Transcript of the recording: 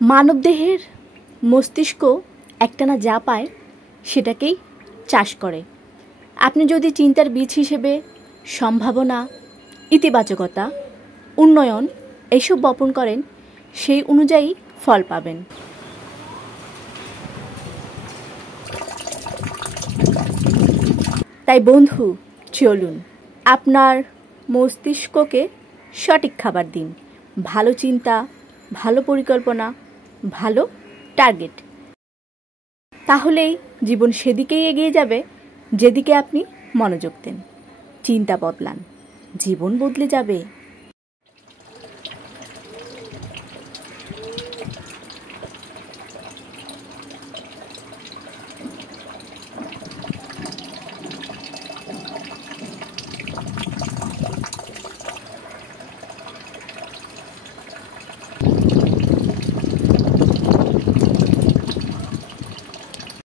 মানবদেহের মস্তিষ্ক একটানা যা পায় সেটাকেই চাষ করে। আপনি যদি চিন্তার বীজ হিসেবে সম্ভাবনা, ইতিবাচকতা, উন্নয়ন এসব বপন করেন, সেই অনুযায়ী ফল পাবেন। তাই বন্ধু, চলুন আপনার মস্তিষ্ককে সঠিক খাবার দিন। ভালো চিন্তা, ভালো পরিকল্পনা, ভালো টার্গেট। তাহলেই জীবন সেদিকেই এগিয়ে যাবে যেদিকে আপনি মনোযোগ দেন। চিন্তা বদলান, জীবন বদলে যাবে।